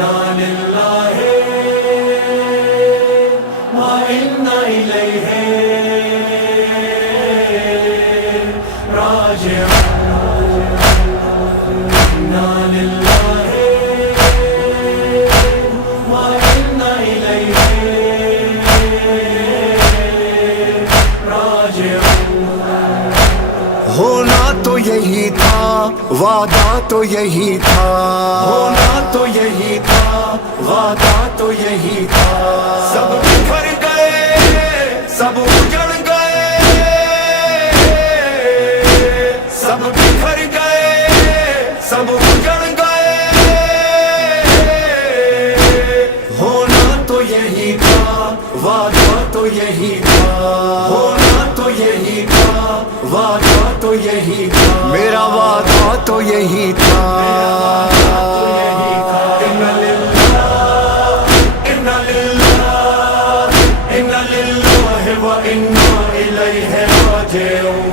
انا للہ وانا الیہ راجعون انا للہ وانا الیہ راجعون۔ ہونا تو یہی تھا، وعدہ تو یہی تھا، ہونا تو یہی تھا، وعدہ تو یہی تھا، سب بکھر گئے، سب اجڑ گئے، سب بکھر گئے، سب اجڑ گئے۔ ہونا تو یہی تھا، وعدہ تو یہی تھا، ہونا تو یہی تھا، وعدہ تو یہی تھا، میرا وعدہ تو یہی تھا۔ انا للہ انا للہ انا للہ وانا الیہ راجعون،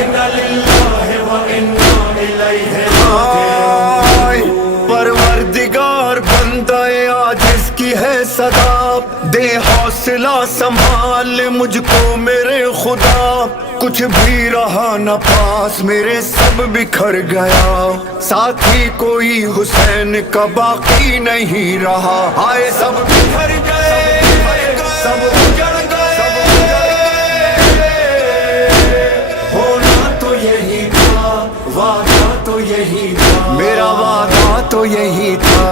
انا للہ وانا الیہ راجعون۔ پروردگار بندہ عاجز کی ہے صدا، دے حوصلہ سنبھال مجھ کو میرے خدا، کچھ بھی رہا نہ پاس میرے سب بکھر گیا، ساتھی کوئی حسین کا باقی نہیں رہا، آئے سب بکھر گئے، سب اجڑ گئے۔ ہونا تو یہی تھا، وعدہ تو یہی تھا، میرا وعدہ تو یہی تھا۔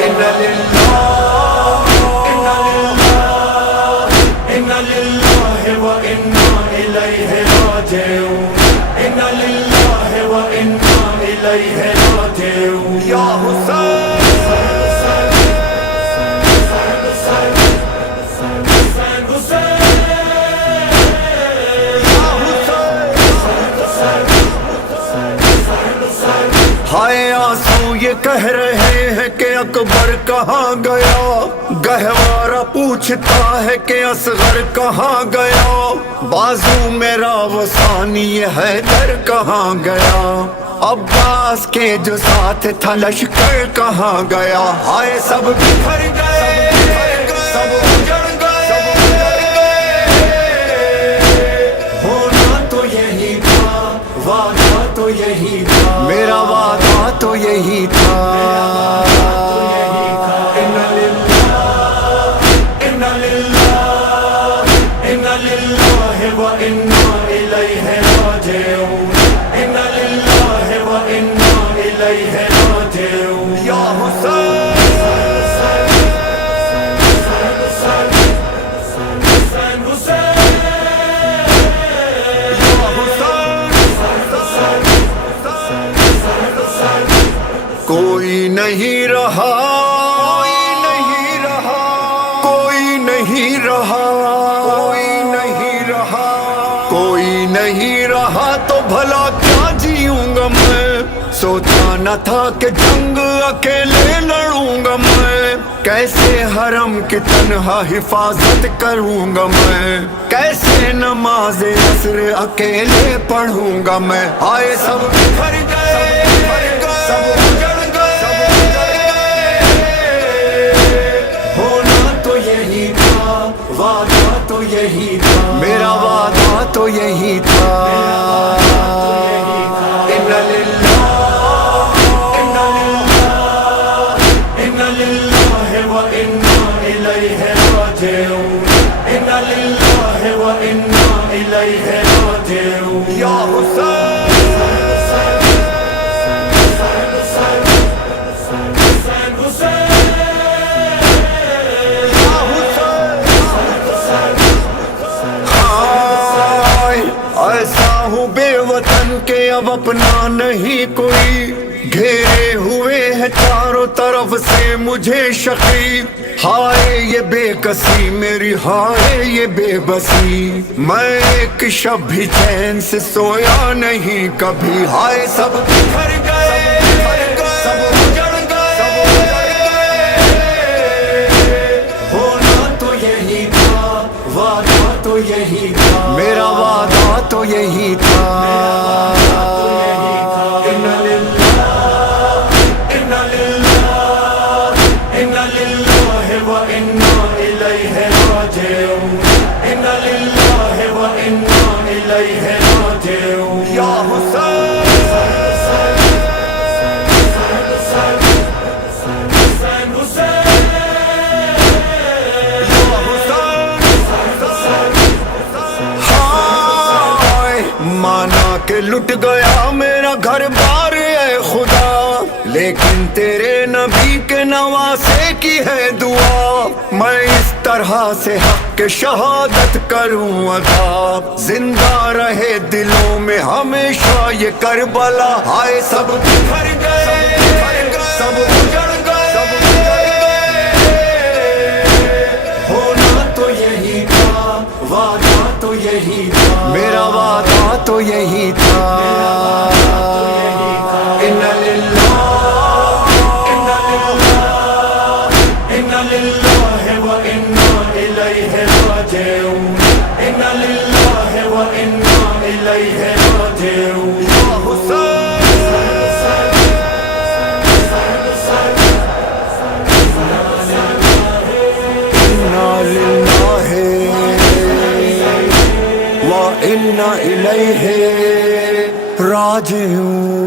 انا للہ انا للہ انا للہ وانا الیہ راجعون، انا للہ وانا الیہ راجعون۔ یا حسین، ہائے آنسو یہ کہہ رہے ہیں کہ اکبر کہاں گیا، گہوارہ پوچھتا ہے کہ اصغر کہاں گیا، بازو میرا وثانی یہ حیدر کہاں گیا، عباس کے جو ساتھ تھا لشکر کہاں گیا، ہائے سب بکھر گئے، سب اجڑ گئے۔ ہونا تو یہی تھا، وعدہ تو یہی تھا، میرا وعدہ تو یہی تھا۔ انا للہ انا للہ انا للہ وانا الیہ راجعون، انا للہ وانا الیہ راجعون۔ یا حسین، کوئی نہیں رہا، کوئی نہیں رہا، کوئی نہیں رہا، کوئی نہیں رہا، کوئی نہیں رہا تو بھلا کیا جیوں گا میں، سوچا نہ تھا کہ جنگ اکیلے لڑوں گا میں، کیسے حرم کی تنہا حفاظت کروں گا میں، کیسے نماز عصر اکیلے پڑھوں گا میں، آئے سب بکھر گئے، سب اجڑ گئے۔ ہونا تو یہی تھا، وعدہ تو یہی تھا، میرا وعدہ تو یہی تھا۔ انا للہ انا للہ انا للہ وانا الیہ راجعون، انا للہ وانا الیہ راجعون۔ یا حسین، ایسا ہوں بے وطن کے اب اپنا نہیں کوئی، گھیرے ہوئے ہیں چاروں طرف سے مجھے شقی، ہائے یہ بے کسی میری، ہائے یہ بے بسی، میں ایک شب بھی چین سے سویا نہیں کبھی، ہائے سب بکھر گئے، سب اجڑ گئے۔ ہونا تو یہی تھا، وعدہ تو یہی تھا، میرا وعدہ تو یہی تھا۔ انا للہ انا للہ راجعون انا للہ و انا الیہ راجعون یا حسین مانا کہ لٹ گیا میرا گھر بار اے خدا، لیکن تیرے نبی کے نواسے کی ہے دعا، میں اس طرح سے حق کے شہادت کروں ادا، زندہ رہے دلوں میں ہمیشہ یہ کربلا، آئے سب بکھر گئے سب اجڑ گئے، ہونا تو یہی تھا، وعدہ تو یہی تھا، میرا وعدہ تو یہی تھا، انا للہ و انا الیہ راجعون انا للہ و انا الیہ راجعون یا حسین انا للہ و انا الیہ راجعون۔